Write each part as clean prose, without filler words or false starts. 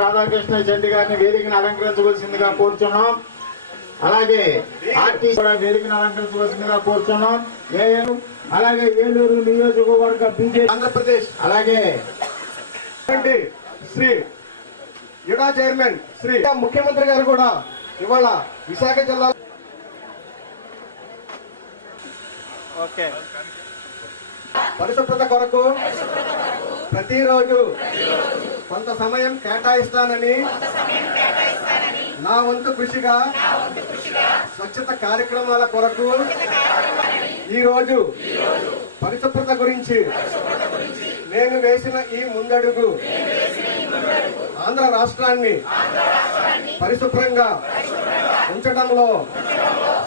రాధాకృష్ణ చెడ్డి గారిని వేదికను అలంకరించవలసిందిగా కోరుచున్నాం. అలాగే ఆర్టీసీ కూడా వేదికను అలంకరించవలసిందిగా కోరుచున్నాం. అలాగే ఏలూరు నియోజకవర్గ బీజేపీ ఆంధ్రప్రదేశ్ అలాగే శ్రీ యుడా చైర్మన్ శ్రీ ముఖ్యమంత్రి గారు కూడా ఇవాళ విశాఖ జిల్లా పరిశుభ్రత కొరకు ప్రతిరోజు కొంత సమయం కేటాయిస్తానని నా వంతు కృషిగా స్వచ్ఛత కార్యక్రమాల కొరకు ఈరోజు పరిశుభ్రత గురించి నేను వేసిన ఈ ముందడుగు ఆంధ్ర రాష్ట్రాన్ని పరిశుభ్రంగా ఉంచడంలో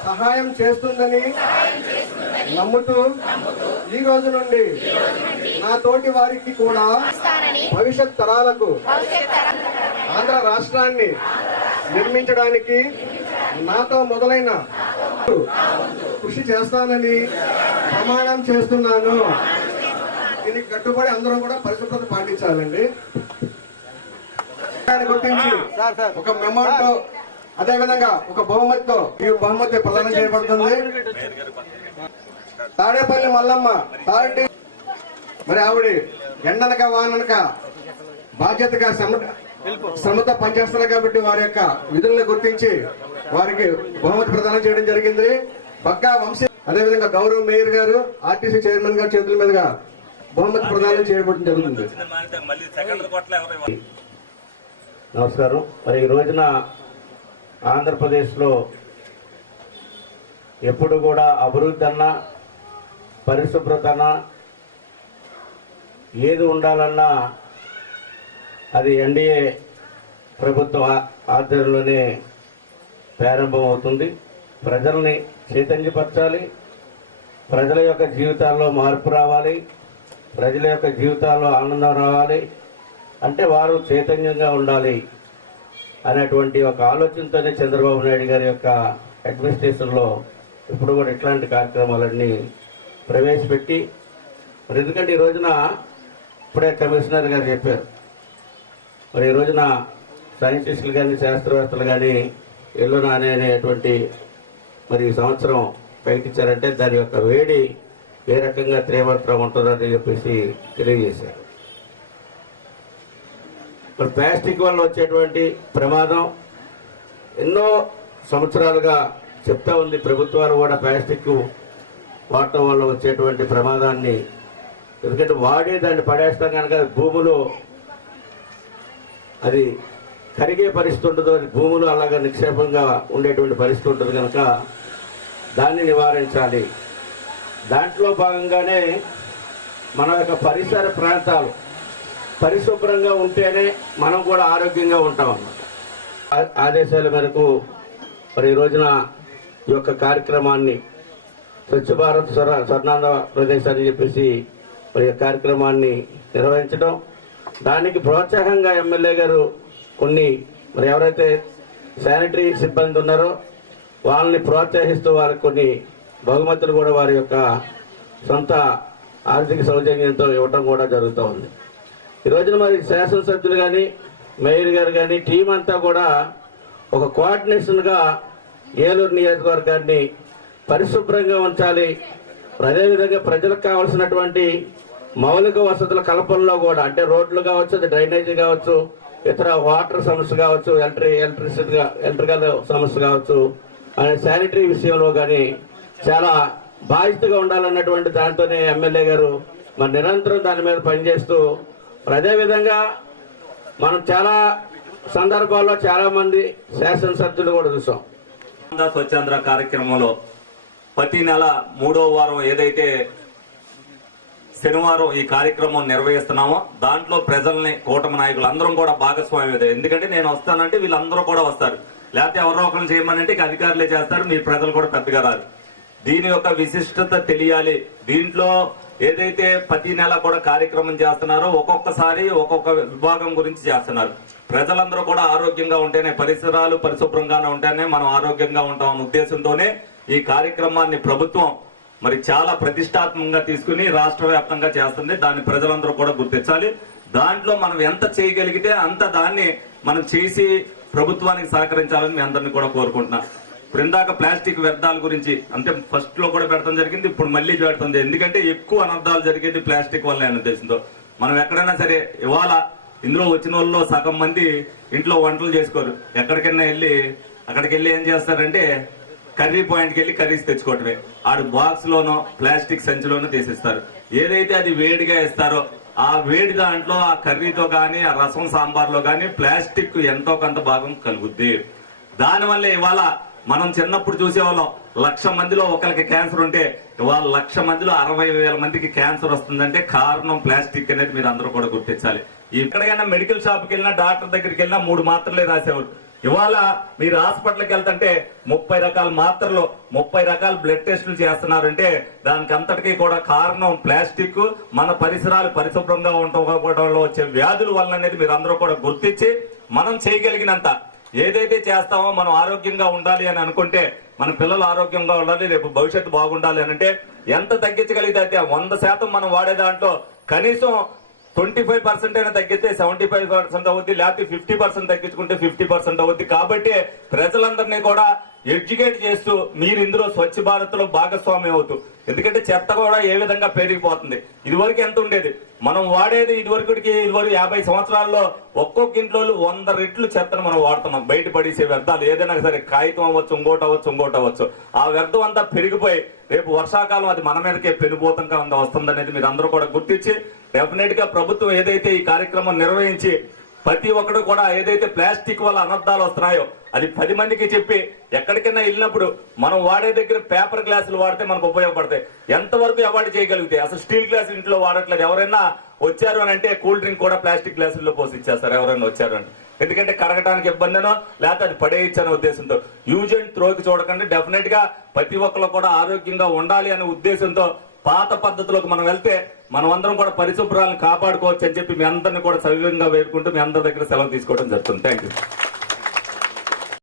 సహాయం చేస్తుందని నమ్ముతూ ఈ రోజు నుండి నా తోటి వారికి కూడా భవిష్యత్ తరాలకు ఆంధ్ర రాష్ట్రాన్ని నిర్మించడానికి నాతో మొదలైన కృషి చేస్తానని ప్రమాణం చేస్తున్నాను. దీనికి కట్టుబడి అందరం కూడా పరిశుభ్రత పాటించాలండి. గుర్తించి ఒక మెమోతో అదేవిధంగా ఒక బహుమతితో ఈ బహుమతి ప్రదానం చేయబడుతుంది. తాడేపల్లి మల్లమ్మ తాటి మరి ఆవిడ ఎండనక వాననక బాధ్యతగా శ్రమతో పనిచేస్తున్నారు కాబట్టి వారి యొక్క విధులను గుర్తించి వారికి బహుమతి ప్రదానం చేయడం జరిగింది. పక్కా వంశీ అదేవిధంగా గౌరవ మేయర్ గారు ఆర్టీసీ చైర్మన్ గారు చేతుల మీదుగా బహుమతి ప్రదానం చేయబడడం జరుగుతుంది. నమస్కారం. మరి ఈ రోజున ఆంధ్రప్రదేశ్లో ఎప్పుడు కూడా అభివృద్ధి అన్నా పరిశుభ్రత అన్నా ఏది ఉండాలన్నా అది ఎన్డీఏ ప్రభుత్వ ఆధ్వర్యంలోనే ప్రారంభం అవుతుంది. ప్రజల్ని చైతన్యపరచాలి, ప్రజల యొక్క జీవితాల్లో మార్పు రావాలి, ప్రజల యొక్క జీవితాల్లో ఆనందం రావాలి అంటే వారు చైతన్యంగా ఉండాలి అనేటువంటి ఒక ఆలోచనతోనే చంద్రబాబు నాయుడు గారి యొక్క అడ్మినిస్ట్రేషన్లో ఇప్పుడు కూడా ఇట్లాంటి కార్యక్రమాలన్నీ ప్రవేశపెట్టి మరి ఎందుకంటే ఈ రోజున ఇప్పుడే కమిషనర్ గారు చెప్పారు, మరి ఈ రోజున సైంటిస్టులు కానీ శాస్త్రవేత్తలు కానీ ఎల్లు నాని అనేటువంటి మరి ఈ సంవత్సరం ప్రకటించారంటే దాని యొక్క వేడి ఏ రకంగా తీవ్రతరం ఉంటుందని చెప్పేసి తెలియజేశారు. మరి ప్లాస్టిక్ వల్ల వచ్చేటువంటి ప్రమాదం ఎన్నో సంవత్సరాలుగా చెప్తా ఉంది ప్రభుత్వాలు కూడా. ప్లాస్టిక్ వాడటం వల్ల వచ్చేటువంటి ప్రమాదాన్ని ఎందుకంటే వాడి దాన్ని పడేస్తాం కనుక భూములో అది కరిగే పరిస్థితి ఉండదు, అది భూములు అలాగా నిక్షేపంగా ఉండేటువంటి పరిస్థితి ఉంటుంది కనుక దాన్ని నివారించాలి. దాంట్లో భాగంగానే మన యొక్క పరిసర ప్రాంతాలు పరిశుభ్రంగా ఉంటేనే మనం కూడా ఆరోగ్యంగా ఉంటాం అన్నమాట. ఆదేశాల మేరకు మరి ఈ రోజున ఈ యొక్క కార్యక్రమాన్ని స్వచ్ఛ భారత్ స్వర్ణాంధ్ర ప్రదేశ్ అని చెప్పేసి మరి కార్యక్రమాన్ని నిర్వహించడం, దానికి ప్రోత్సాహంగా ఎమ్మెల్యే గారు కొన్ని మరి ఎవరైతే శానిటరీ సిబ్బంది ఉన్నారో వాళ్ళని ప్రోత్సహిస్తూ వారికి కొన్ని బహుమతులు కూడా వారి యొక్క సొంత ఆర్థిక సౌజన్యంతో ఇవ్వటం కూడా జరుగుతూ ఉంది. ఈ రోజున మరి శాసనసభ్యులు కానీ మేయర్ గారు కానీ టీం అంతా కూడా ఒక కోఆర్డినేషన్గా ఏలూరు నియోజకవర్గాన్ని పరిశుభ్రంగా ఉంచాలి. అదేవిధంగా ప్రజలకు కావాల్సినటువంటి మౌలిక వసతుల కల్పనలో కూడా అంటే రోడ్లు కావచ్చు, డ్రైనేజీ కావచ్చు, ఇతర వాటర్ సమస్య కావచ్చు, ఎలక్ట్రికల్ సమస్య కావచ్చు అనే శానిటరీ విషయంలో కానీ చాలా బాధ్యతగా ఉండాలన్నటువంటి దాంతోనే ఎమ్మెల్యే గారు మరి నిరంతరం దాని మీద పనిచేస్తూ అదేవిధంగా మనం చాలా సందర్భాల్లో చాలా మంది శాసనసభ్యులు కూడా చూసాం. స్వచ్ఛాంధ్ర కార్యక్రమంలో ప్రతి నెల 3వ వారం ఏదైతే శనివారం ఈ కార్యక్రమం నిర్వహిస్తున్నామో దాంట్లో ప్రజల్ని కూటమి నాయకులు అందరం కూడా భాగస్వామ్యం. ఎందుకంటే నేను వస్తానంటే వీళ్ళందరూ కూడా వస్తారు, లేకపోతే ఎవరో ఒకరు చేయమనంటే ఇక అధికారులే చేస్తారు, మీ ప్రజలు కూడా పెద్దగా రారు. దీని యొక్క విశిష్టత తెలియాలి. దీంట్లో ఏదైతే ప్రతి నెల కూడా కార్యక్రమం చేస్తున్నారో ఒక్కొక్కసారి ఒక్కొక్క విభాగం గురించి చేస్తున్నారు. ప్రజలందరూ కూడా ఆరోగ్యంగా ఉంటేనే, పరిసరాలు పరిశుభ్రంగానే ఉంటేనే మనం ఆరోగ్యంగా ఉంటామన్న ఉద్దేశంతోనే ఈ కార్యక్రమాన్ని ప్రభుత్వం మరి చాలా ప్రతిష్టాత్మకంగా తీసుకుని రాష్ట్ర వ్యాప్తంగా చేస్తుంది. దాన్ని ప్రజలందరూ కూడా గుర్తించాలి. దాంట్లో మనం ఎంత చేయగలిగితే అంత దాన్ని మనం చేసి ప్రభుత్వానికి సహకరించాలని మీ అందరినీ కూడా కోరుకుంటున్నా. ఇప్పుడు ఇందాక ప్లాస్టిక్ వ్యర్థాల గురించి అంటే ఫస్ట్ లో కూడా పెడతాం జరిగింది, ఇప్పుడు మళ్ళీ పెడుతుంది. ఎందుకంటే ఎక్కువ అనర్థాలు జరిగేది ప్లాస్టిక్ వల్ల అనే ఉద్దేశంతో మనం ఎక్కడైనా సరే ఇవాళ ఇందులో వచ్చిన వాళ్ళలో సగం మంది ఇంట్లో వంటలు చేసుకోరు. ఎక్కడికైనా వెళ్ళి అక్కడికి వెళ్ళి ఏం చేస్తారంటే కర్రీ పాయింట్కి వెళ్ళి కర్రీస్ తెచ్చుకోవటమే. ఆడు బాక్స్ లోనో ప్లాస్టిక్ సంచిలోనో తీసిస్తారు. ఏదైతే అది వేడిగా ఇస్తారో ఆ వేడి దాంట్లో ఆ కర్రీతో గానీ ఆ రసం సాంబార్లో గానీ ప్లాస్టిక్ ఎంతో కొంత భాగం కలుగుద్ది. దానివల్ల ఇవాళ మనం చిన్నప్పుడు చూసేవాళ్ళం 1,00,000 మందిలో ఒకరికి క్యాన్సర్ ఉంటే ఇవాళ 1,00,000 మందిలో 60,000 మందికి క్యాన్సర్ వస్తుందంటే కారణం ప్లాస్టిక్ అనేది మీరు అందరూ కూడా గుర్తించాలి. ఎక్కడికైనా మెడికల్ షాప్కి వెళ్ళినా డాక్టర్ దగ్గరికి వెళ్ళినా 3 మాత్రలే రాసేవారు. ఇవాళ మీరు హాస్పిటల్కి వెళ్తుంటే 30 రకాల మాత్రలు 30 రకాల బ్లడ్ టెస్టులు చేస్తున్నారంటే దానికి అంతటికీ కూడా కారణం ప్లాస్టిక్. మన పరిసరాలు పరిశుభ్రంగా ఉండకపోవడంలో వచ్చే వ్యాధుల వల్ల అనేది మీరు అందరూ కూడా గుర్తించి మనం చేయగలిగినంత ఏదైతే చేస్తామో మనం ఆరోగ్యంగా ఉండాలి అని అనుకుంటే మన పిల్లలు ఆరోగ్యంగా ఉండాలి, రేపు భవిష్యత్తు బాగుండాలి అని అంటే ఎంత తగ్గించగలిగితే 100% మనం వాడే దాంట్లో కనీసం 25% అయినా తగ్గితే 75% అవుద్ది, లేకపోతే 50% తగ్గించుకుంటే 50% అవుద్ది. కాబట్టి ప్రజలందరినీ కూడా ఎడ్యుకేట్ చేస్తూ మీరు ఇందులో స్వచ్ఛ భారత్ లో భాగస్వామ్యం అవుతూ, ఎందుకంటే చెత్త కూడా ఏ విధంగా పెరిగిపోతుంది. ఇదివరకు ఎంత ఉండేది మనం వాడేది, ఇదివరకు 50 సంవత్సరాల్లో ఒక్కొక్క ఇంట్లో 100 రెట్లు చెత్తను మనం వాడుతున్నాం. బయట పడేసే వ్యర్థాలు ఏదైనా సరే కాగితం అవ్వచ్చు, ఇంకోటి అవ్వచ్చు, ఆ వ్యర్థం అంతా పెరిగిపోయి రేపు వర్షాకాలం అది మన మీదకే పెనుభూతంగా వస్తుందనేది మీరు అందరూ కూడా గుర్తించి డెఫినెట్ గా ప్రభుత్వం ఏదైతే ఈ కార్యక్రమం నిర్వహించి ప్రతి ఒక్కరు కూడా ఏదైతే ప్లాస్టిక్ వల్ల అనర్థాలు వస్తున్నాయో అది 10 మందికి చెప్పి ఎక్కడికైనా వెళ్ళినప్పుడు మనం వాడే దగ్గర పేపర్ గ్లాసులు వాడితే మనకు ఉపయోగపడతాయి. ఎంతవరకు అవాయిడ్ చేయగలిగితే అసలు స్టీల్ గ్లాస్ ఇంట్లో వాడట్లేదు. ఎవరైనా వచ్చారు అని అంటే కూల్ డ్రింక్ కూడా ప్లాస్టిక్ గ్లాసుల్లో పోసి ఇచ్చేస్తారు ఎవరైనా వచ్చారు అని. ఎందుకంటే కరగటానికి ఇబ్బందినో లేకపోతే అది పడేయచ్చనే ఉద్దేశంతో యూజ్ అండ్ త్రోకి చూడకండి. డెఫినెట్ గా ప్రతి ఒక్కరు కూడా ఆరోగ్యంగా ఉండాలి అనే ఉద్దేశంతో పాత పద్ధతిలోకి మనం వెళ్తే మనం అందరం కూడా పరిశుభ్రాలను కాపాడుకోవచ్చు అని చెప్పి మీ అందరినీ కూడా సవివరంగా వేడుకుంటూ మీ అందరి దగ్గర సెలవు తీసుకోవడం జరుగుతుంది. Thank you.